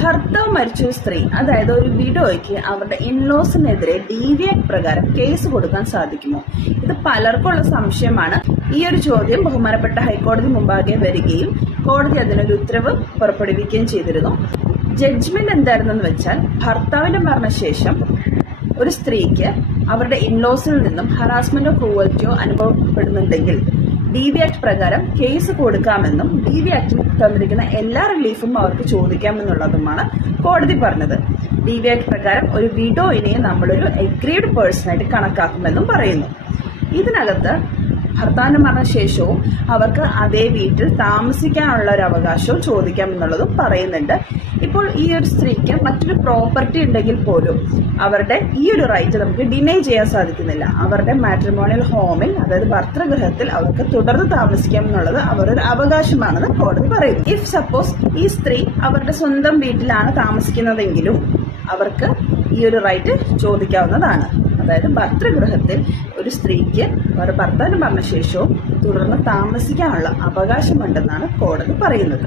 ഭർത്താവ് മരിച്ച സ്ത്രീ, അതായത് ഒരു വിഡോയ്ക്ക് അവരുടെ ഇൻലോസിനെതിരെ DV ആക്ട് പ്രകാരം കേസ് കൊടുക്കാൻ സാധിക്കുമോ? ഇത് പലർക്കുള്ള സംശയമാണ്. ഈ ഒരു ചോദ്യം ബഹുമാനപ്പെട്ട ഹൈക്കോടതി മുമ്പാകെ വരികയും കോടതി അതിനൊരു ഉത്തരവ് പുറപ്പെടുവിക്കുകയും ചെയ്തിരുന്നു. ജഡ്ജ്മെന്റ് എന്തായിരുന്നെന്ന് വെച്ചാൽ, ഭർത്താവിന്റെ മരണശേഷം ഒരു സ്ത്രീക്ക് അവരുടെ ഇൻലോസിൽ നിന്നും ഹറാസ്മെന്റോ ക്രൂവൽറ്റിയോ അനുഭവപ്പെടുന്നുണ്ടെങ്കിൽ DV ആക്ട് പ്രകാരം കേസ് കൊടുക്കാമെന്നും DV ആക്ടിൽ തന്നിരിക്കുന്ന എല്ലാ റിലീഫും അവർക്ക് ചോദിക്കാമെന്നുള്ളതുമാണ് കോടതി പറഞ്ഞത്. DV ആക്ട് പ്രകാരം ഒരു വിഡോയിനെ നമ്മളൊരു എഗ്രീഡ് പേഴ്സണായിട്ട് കണക്കാക്കുമെന്നും പറയുന്നു. ഇതിനകത്ത് ഭർത്താവിന്റെ മരണശേഷവും അവർക്ക് അതേ വീട്ടിൽ താമസിക്കാനുള്ള ഒരു അവകാശവും ചോദിക്കാമെന്നുള്ളതും പറയുന്നുണ്ട്. ഇപ്പോൾ ഈ ഒരു സ്ത്രീക്ക് മറ്റൊരു പ്രോപ്പർട്ടി ഉണ്ടെങ്കിൽ പോലും അവരുടെ ഈ ഒരു റൈറ്റ് നമുക്ക് ഡിനൈ ചെയ്യാൻ സാധിക്കുന്നില്ല. അവരുടെ മാട്രിമോണിയൽ ഹോമിൽ, അതായത് ഭർതൃഗൃഹത്തിൽ അവർക്ക് തുടർന്ന് താമസിക്കാമെന്നുള്ളത് അവരുടെ അവകാശമാണെന്ന് കോടതി പറയുന്നു. ഇഫ് സപ്പോസ് ഈ സ്ത്രീ അവരുടെ സ്വന്തം വീട്ടിലാണ് താമസിക്കുന്നതെങ്കിലും അവർക്ക് ഈ ഒരു റൈറ്റ് ചോദിക്കാവുന്നതാണ്. അതായത് ഭർതൃഗൃഹത്തിൽ ഒരു സ്ത്രീക്ക് അവരുടെ ഭർത്താവിന് മരണശേഷവും തുടർന്ന് താമസിക്കാനുള്ള അവകാശമുണ്ടെന്നാണ് കോടതി പറയുന്നത്.